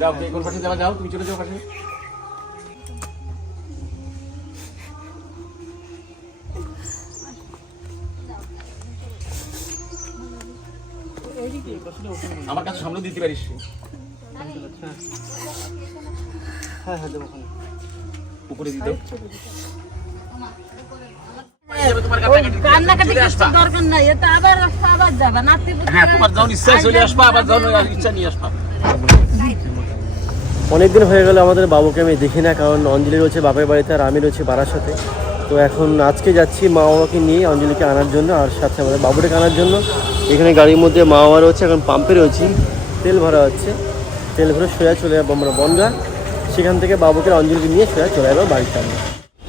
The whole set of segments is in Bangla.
যাও কে কোন পাশে যাবা, যাও তুমি চলে যাও পাশে। আমার কাছে সামনে দিতে পারিস। হ্যাঁ হ্যাঁ দেবো ওখানে। উপরে দিতে কান্নাকাটি কিছু দরকার নাই, এটা আবার আবার যাবে নাতি। হ্যাঁ তোমার যখন ইচ্ছা চলে আসবা, আবার যখন ইচ্ছা নিয়ে আসবা। অনেকদিন হয়ে গেল আমাদের বাবুকে আমি দেখি না, কারণ অঞ্জলি রয়েছে বাপের বাড়িতে আর আমি রয়েছি বারাসাতে। তো এখন আজকে যাচ্ছি মা বাবাকে নিয়ে অঞ্জলিকে আনার জন্য, আর সাথে আমাদের বাবুটাকে আনার জন্য। এখানে গাড়ির মধ্যে মা বাবা রয়েছে, এখন পাম্পে রয়েছি, তেল ভরা হচ্ছে। তেল ভরে সোজা চলে যাবো আমরা বনগা, সেখান থেকে বাবুকে অঞ্জলিকে নিয়ে সোজা চলে যাবো বাড়িতে।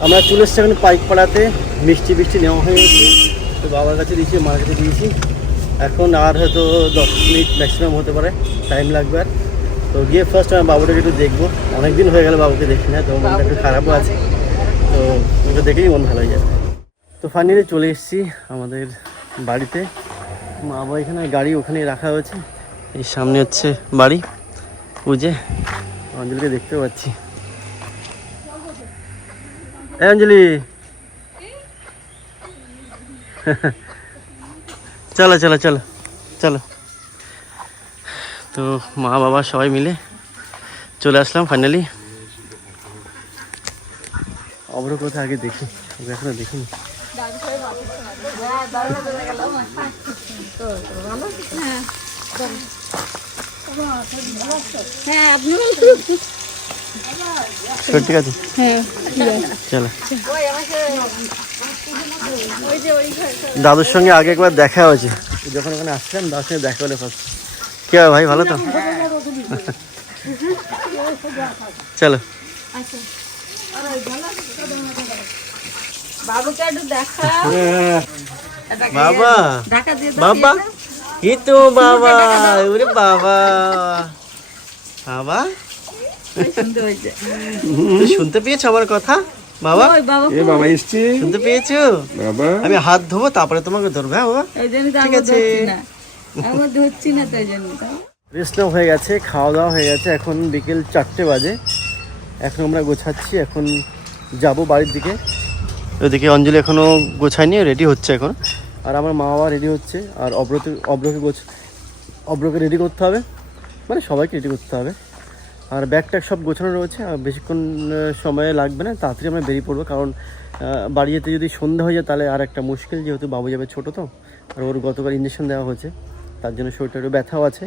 আমরা চলে এসেছি এখন পাইকপাড়াতে, মিষ্টি নেওয়া হয়ে গেছে। তো বাবার কাছে দিয়েছি, মার কাছে দিয়েছি। এখন আর হয়তো 10 মিনিট ম্যাক্সিমাম হতে পারে, টাইম লাগবে। আর তো গিয়ে ফার্স্ট আমি বাবুটাকে একটু দেখবো, অনেকদিন হয়ে গেল বাবুকে দেখি না, তো মনটা একটু খারাপও আছে। তো ওকে দেখেই মন ভালো হয়ে যাবে। তো ফাইনালি চলে এসেছি আমাদের বাড়িতে। মা বাবা এখানে, গাড়ি ওখানে রাখা হয়েছে। এই সামনে হচ্ছে বাড়ি, বুঝে অঞ্জলিকে দেখতেও পাচ্ছি। এই অঞ্জলি চলো চলো চলো চলো। তো মা বাবা সবাই মিলে চলে আসলাম ফাইনালি। অব্র কোথায় আগে দেখি, ওকে এখনো দেখিনি। হ্যাঁ আপনি ঠিক আছে, হ্যাঁ চলো। দাদুর সঙ্গে আগে একবার দেখা হয়েছে, যখন ওখানে আসছিলাম দাদুর সঙ্গে দেখা হলে ফার্স্ট। কি হবে ভাই, ভালো তো? চলো বাবুকে একটু দেখা। বাবা ঢাকা দিয়ে বাবা, এই তো বাবা, ওরে বাবা বাবা, তুই শুনতে পেয়েছো আমার কথা বাবা? এ বাবা এসছি, শুনতে পেয়েছো বাবা। আমি হাত ধোবো তারপরে তোমাকে ধরবো। হ্যাঁ বাবা, ঠিক আছে। ধরছি না তাই জন্য। রেস্ট নেওয়া হয়ে গেছে, খাওয়া দাওয়া হয়ে গেছে, এখন বিকেল 4টে বাজে। এখন আমরা গোছাচ্ছি, এখন যাব বাড়ির দিকে। ওইদিকে অঞ্জলি এখনও গোছায়নি, রেডি হচ্ছে এখন। আর আমার মা বাবা রেডি হচ্ছে, আর অব্রকে রেডি করতে হবে, মানে সবাইকে রেডি করতে হবে। আর ব্যাগ ট্যাগ সব গোছানো রয়েছে, আর বেশিক্ষণ সময় লাগবে না, তাড়াতাড়ি আমরা বেরিয়ে পড়বো। কারণ বাড়ি যেতে যদি সন্ধ্যা হয়ে যায় তাহলে আর একটা মুশকিল, যেহেতু বাবু যাবে ছোটো তো, আর ওর গতকাল ইঞ্জেকশন দেওয়া হয়েছে, তার জন্য শরীরটা একটু ব্যথাও আছে।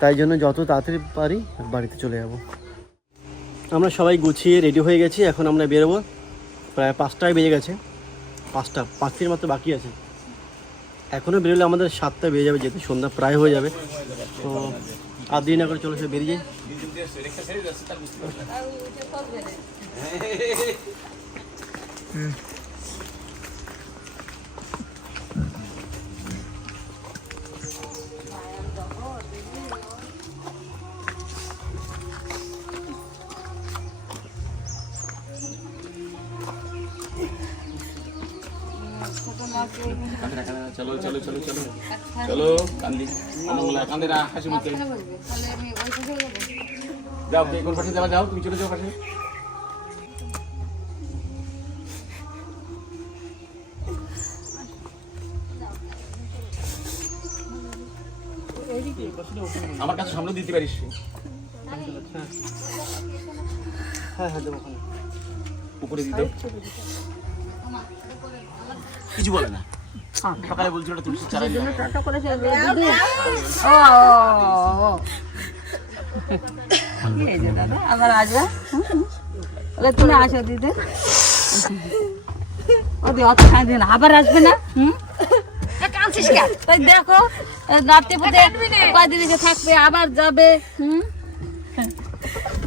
তাই জন্য যত তাড়াতাড়ি পারি বাড়িতে চলে যাব। আমরা সবাই গুছিয়ে রেডি হয়ে গেছি, এখন আমরা বেরোবো। প্রায় 5টায় বেজে গেছে, 5 মিনিট মাত্র বাকি আছে। এখনও বেরোলে আমাদের 7টায় বেজে যাবে, যেহেতু সন্ধ্যা প্রায় হয়ে যাবে। তো আর দেরি না করে চলে সে বেরিয়ে যাই। চলো চলো চলো চলো চলো, কান্দি কান্দে না, হাসি মুখে যাও কে কোন পাশে যাবা, যাও তুমি চলে যাও পাশে। আমার কাছে সামনে দিতে পারিস। হ্যাঁ হ্যাঁ দেবো ওখানে। উপরে দিতে কিছু বলে না, সকালে বলছিল ওটা তুলসী চারা নিয়ে দাদা আবার আসবে। তুমি আসো দিদি, অত খাই না, আবার আসবে না। তাই দেখো নাতি পুতে কয়দিন এসে থাকবে, আবার যাবে।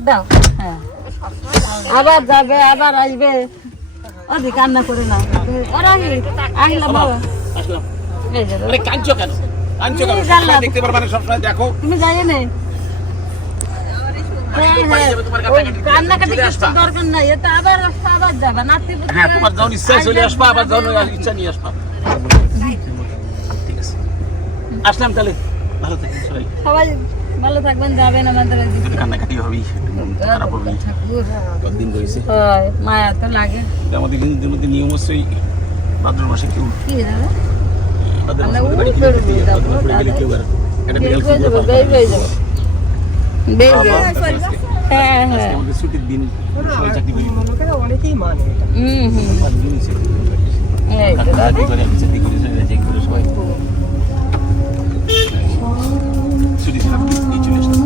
দাও, হ্যাঁ আবার যাবে, আবার আসবে। ওদি কান্না করে না, আসলাম বাবা। আরে কাঁদছো কেন, কাঁদছো কেন? সবসময় দেখতে পারবা না, সবসময় দেখো। তুমি যাই না, কান্নাকাটি কিছু দরকার নাই, এটা আবার আবার যাবে নাতি। হ্যাঁ তোমার যখন ইচ্ছা চলে আসবা, আবার যখন ইচ্ছা নিয়ে আসবা। ঠিক আছে, আসলাম তাহলে, ভালো থাকেন সবাই। সবাই ভালো থাকবেন, যাবেন আমাদের ওইদিকে। যদি কান্নাকাটি হবেই, খারাপ হবেই। ঠাকুর কতদিন রয়েছে, হয়, মায়া তো লাগে। আমাদের কিন্তু নিয়ম হচ্ছে ওই ভাদ্র মাসে কেউ কি দাদা ভাদ্র আমরা মাসে বাড়ি উঠে কিনে উঠবো, দিতে হয়, তারপর পড়ে গেলে কেউ আর একটা বিড়াল বের হয়ে যাবো, বের হয়ে যাবো, বের হয়ে যাবো। হ্যাঁ হ্যাঁ আমাদের ছুটির দিন, সবাই চাকরি করি, অনেকেই মানে এটা। দিনই ছিল। এই তো দাদা। চাকরি করে, আমি চাকরি করে, চাকরি করে সবাই ছুটি ছিলাম, এই চলে আসলাম।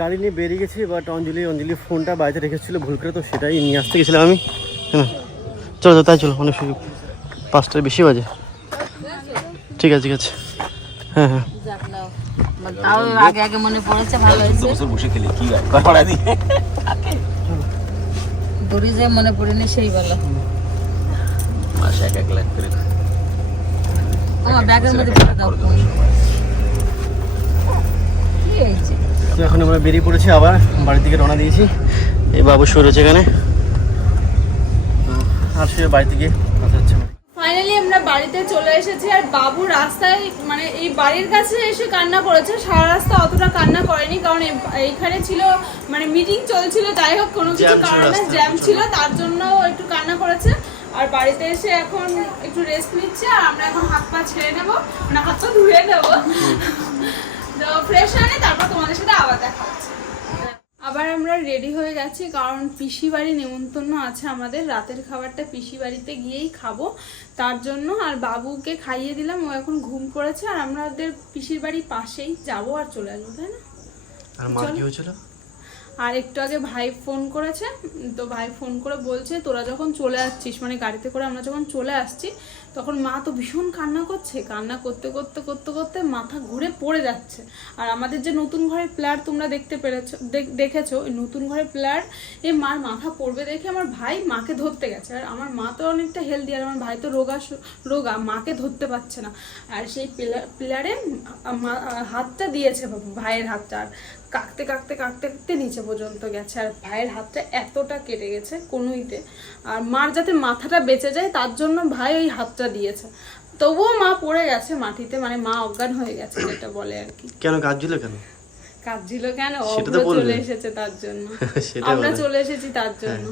গাড়ি নিয়ে বেরিয়ে গেছি, বাট অঞ্জলি ফোনটা বাড়িতে রেখেছিল ভুল করে, তো সেটাই নিয়ে আসতে গেছিলাম আমি। হ্যাঁ চলো তাই চলো, অনেক সুযোগ, 5টার বেশি বাজে। ঠিক আছে ঠিক আছে, হ্যাঁ হ্যাঁ। যাক নাও। তাও আগে আগে মনে পড়েছে, ভালো হয়েছে। বছর বসে খেলে কি আর করা দিয়ে দূরে যে মনে পড়েনি সেই বেলা। মাসে 1 লাখ করে আমার ব্যাগের মধ্যে পড়ে দাও। কি হয়েছে? তো এখন আমরা বেরিয়ে পড়েছি, আবার বাড়ির দিকে রওনা দিয়েছি। এই বাবু শুয়ে রয়েছে এখানে, তো আর সে বাড়ি থেকে কথা হচ্ছে না। ফাইনালি আমরা বাড়িতে চলে এসেছি। আর বাবু রাস্তায় মানে এই বাড়ির কাছে এসে কান্না করেছে, সারা রাস্তা অতটা কান্না করেনি, কারণ এইখানে ছিল মানে মিটিং চলছিল, যাই হোক কোনো কিছু কারণে জ্যাম ছিল, তার জন্য একটু কান্না করেছে। আর বাড়িতে এসে এখন একটু রেস্ট নিচ্ছে, আর আমরা এখন হাত পা ছেড়ে নেবো, না হাত পা ধুয়ে নেবো, তো ফ্রেশ হয়ে তারপর তোমাদের সাথে আবার দেখা হচ্ছে। আবার আমরা রেডি হয়ে গেছি, কারণ পিসি বাড়ি নেমন্তন্ন আছে আমাদের, রাতের খাবারটা পিসি বাড়িতে গিয়েই খাবো, তার জন্য। আর বাবুকে খাইয়ে দিলাম, ও এখন ঘুম পড়েছে, আর আমাদের পিসির বাড়ি পাশেই, যাবো আর চলে আসবো, তাই না? আর মা কি হয়েছিল? আর একটু আগে ভাই ফোন করেছে, তো ভাই ফোন করে বলছে তোরা যখন চলে আসছিস, মানে গাড়িতে করে আমরা যখন চলে আসছি, তখন মা তো ভীষণ কান্না করছে, কান্না করতে করতে করতে করতে মাথা ঘুরে পড়ে যাচ্ছে। আর আমাদের যে নতুন ঘরের প্লেয়ার তোমরা দেখেছো, ওই নতুন ঘরের প্লেয়ার এই মার মাথা পড়বে দেখে আমার ভাই মাকে ধরতে গেছে। আর আমার মা তো অনেকটা হেলদি, আর আমার ভাই তো রোগা, মাকে ধরতে পারছে না। আর সেই প্লেয়ারে হাতটা দিয়েছে ভাইয়ের হাতটা, আর কাঁকতে কাঁকতে কাঁকতে কাঁকতে নিচে পর্যন্ত গেছে, আর ভাইয়ের হাতটা এতটা কেটে গেছে কনুইতে। আর মার যাতে মাথাটা বেঁচে যায় তার জন্য ভাই ওই হাতটা দিয়েছে, তবুও মা পড়ে গেছে মাটিতে, মানে মা অজ্ঞান হয়ে গেছে যেটা বলে আর কি। কেন কাঁদছিল কেন? কাঁদছিল কেন? সেটা তো অভ্র বলবে। চলে এসেছে তার জন্য, সেটা আমরা বলে। চলে এসেছি তার জন্য।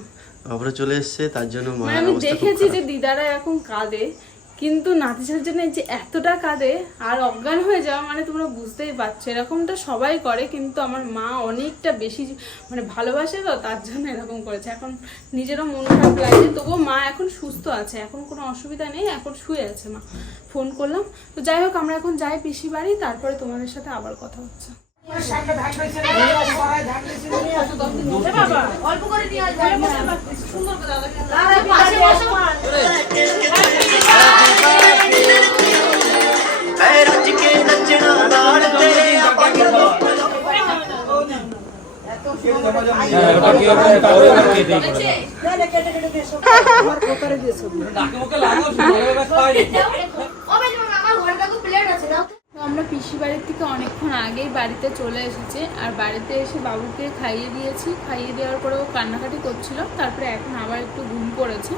অপরা চলে এসছে তার জন্য মানে মায়ের আমি অবস্থা খুব দেখেছি খারাপ। যে দিদারা এরকম কাঁদে, কিন্তু নাতিশার জন্য যে এতটা কাঁদে আর অজ্ঞান হয়ে যাওয়া, মানে তোমরা বুঝতেই পারছো, এরকমটা সবাই করে, কিন্তু আমার মা অনেকটা বেশি মানে ভালোবাসে, তো তার জন্য এরকম করেছে। এখন নিজেরও মন খারাপ লাগছে, তবুও মা এখন সুস্থ আছে, এখন কোনো অসুবিধা নেই, এখন শুয়ে আছে মা। ফোন করলাম, তো যাই হোক আমরা এখন যাই পিসি বাড়ি, তারপরে তোমাদের সাথে আবার কথা হচ্ছে। অল্প করে নিয়ে আসবে, সুন্দর করে আমরা পিসি বাড়ির থেকে অনেকক্ষণ আগেই বাড়িতে চলে এসেছি, আর বাড়িতে এসে বাবুকে খাইয়ে দিয়েছি। খাইয়ে দেওয়ার পরে ও কান্নাকাটি করছিল, তারপরে এখন আবার একটু ঘুম পড়েছে,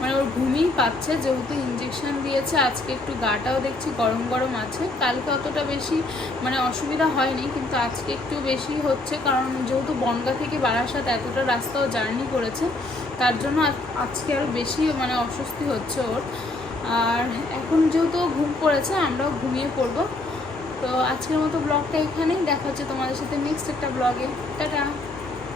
মানে ওর ঘুমই পাচ্ছে, যেহেতু ইঞ্জেকশন দিয়েছে। আজকে একটু গাটাও দেখছি গরম গরম আছে, কালকে অতটা বেশি মানে অসুবিধা হয়নি, কিন্তু আজকে একটু বেশি হচ্ছে, কারণ যেহেতু বনগাঁ থেকে বারাসাত এতটা রাস্তাও জার্নি করেছে, তার জন্য আজকে আরও বেশি মানে অস্বস্তি হচ্ছে ওর। আর এখন যেহেতু ঘুম পড়েছে, আমরাও ঘুমিয়ে পড়বো। তো আজকের মতো ব্লগটা এখানেই, দেখা হচ্ছে তোমাদের সাথে নেক্সট একটা ব্লগে। টাটা।